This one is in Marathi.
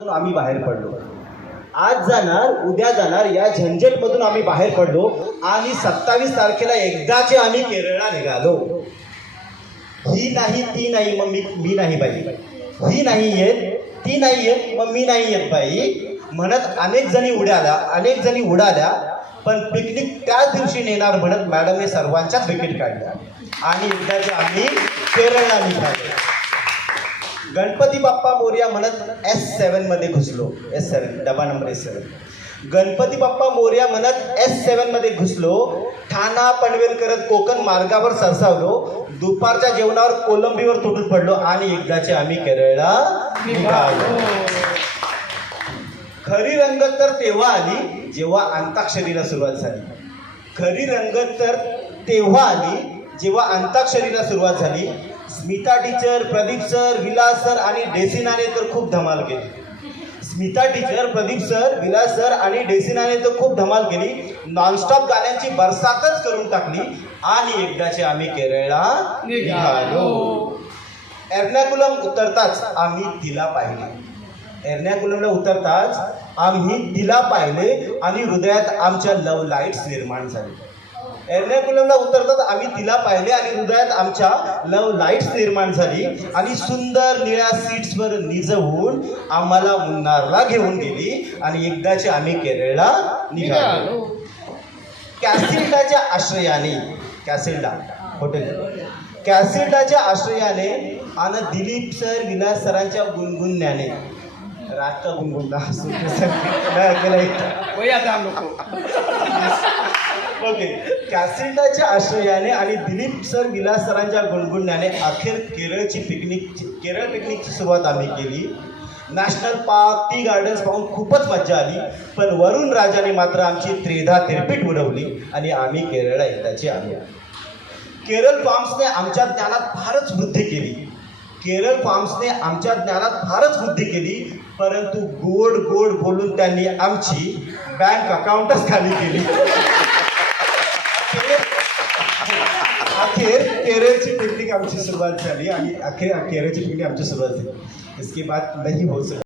आम्ही बाहेर पडलो. आज जाणार उद्या जाणार या झंझटमधून आम्ही बाहेर पडलो आणि 27 तारखेला एकदाचे आम्ही केरळला निघालो. ही नाही ती नाही मग मी नाही बाई, ही नाही येत ती नाही येत मग मी नाही येत बाई म्हणत अनेक जणी उडाल्या. पण पिकनिक त्याच दिवशी नेणार म्हणत मॅडमने सर्वांच्याच विकेट काढल्या आणि एकदाचे आम्ही केरळला निघालो. गणपती बाप्पा मोरया म्हणत S7 मध्ये घुसलो. S7 डबा नंबर S7. गणपती बाप्पा मोरया म्हणत S7 मध्ये घुसलो. ठाणा पनवेल करत कोकण मार्गावर सरसावलो. दुपारच्या जेवणावर कोलंबीवर तुटून पडलो आणि एकदाचे आम्ही केरळला निघालो. खरी रंगत तर तेव्हा आली जेव्हा अंताक्षरीला सुरुवात झाली. खरी रंगत तर तेव्हा आली जेव्हा अंताक्षरीला सुरुवात झाली. Smita teacher, Pradeep sir, Vilas sir आणि डेसिनाने तर खूप धमाल केली. Smita teacher, Pradeep sir, Vilas sir आणि डेसिनाने तर खूप धमाल केली. नॉनस्टॉप गाण्यांची बरसातच करून टाकली आणि एकदाचे आम्ही केरळला निघालो. एर्नाकुलम उतरताच आम्ही तिला पाहिले. एर्नाकुलमला उतरताच आम्ही तिला पाहिले आणि हृदयात आमच्या लव्ह लाईट्स निर्माण झाले. एर्नाकुलमला उतरतात आम्ही तिला पाहिले आणि हृदयात आमच्या लव्ह लाईट्स निर्माण झाली आणि सुंदर निळ्या सीट्सवर निजवून आम्हाला मुन्नारला घेऊन गेली आणि एकदाचे आम्ही केरळला निघालो. कॅसिल्डाच्या आश्रयाने कॅसिल्डाच्या आश्रयाने आणि दिलीप सर, विलास सरांच्या गुणगुणण्याने रात का गुणगुणला ओके. कॅसिल्डाच्या आश्रयाने आणि दिलीप सर, विलास सरांच्या गुणगुणण्याने अखेर केरळ पिकनिकची सुरुवात आम्ही केली. नॅशनल पार्क, टी गार्डन्स पाहून खूपच मजा आली. पण वरुण राजाने मात्र आमची त्रेधा तिरपीट उडवली आणि आम्ही केरळला एकदाचे आलो. केरळ फार्म्सने आमच्या ज्ञानात फारच वृद्धी केली. परंतु गोड बोलून त्यांनी आमची बँक अकाउंटच खाली केली. अखेर केरळची पिकनिक आमची सुरुवात झाली. इसके बाद नहीं हो सकता.